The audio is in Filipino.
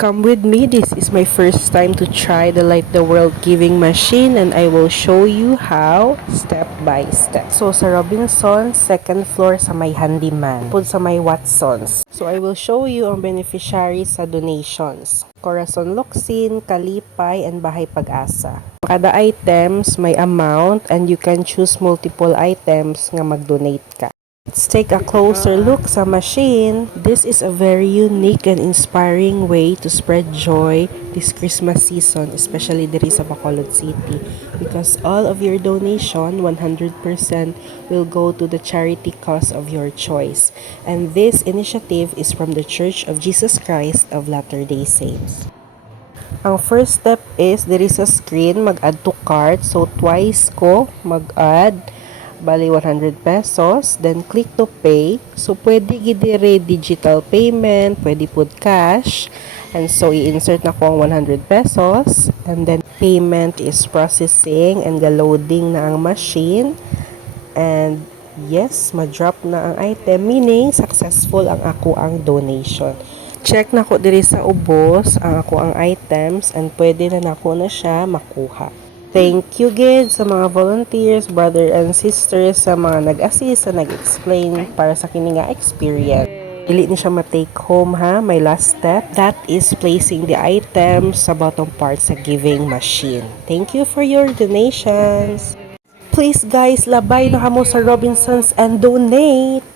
Come with me. This is my first time to try the Light the World giving machine and I will show you how step by step. So sa Robinsons, second floor sa may handyman. Pud sa may Watsons. So I will show you ang beneficiaries sa donations. Corazon Locsin, Kalipay, and Bahay Pag-asa. Kada items may amount and you can choose multiple items nga mag-donate ka. Let's take a closer look sa machine. This is a very unique and inspiring way to spread joy this Christmas season, especially diri sa Bacolod City, because all of your donation, 100% will go to the charity cause of your choice. And this initiative is from the Church of Jesus Christ of Latter-day Saints. Ang first step is there is a screen, mag-add to cart. So twice ko mag-add, bali 100 pesos, then click to pay. So pwede gidire digital payment, pwede pud cash, and so i-insert na ko ang 100 pesos, and then payment is processing and ga-loading na ang machine, and yes, ma-drop na ang item, meaning successful ang ako ang donation. Check na ko diri sa ubos ang ako ang items and pwede na nako na siya makuha. Thank you gid sa mga volunteers, brother and sisters, sa mga nag-assist, sa nag-explain para sa kini nga experience. Dili ni siya ma-take home ha, my last step, that is placing the items sa bottom part sa giving machine. Thank you for your donations. Please guys, labay na kamo sa Robinsons and donate!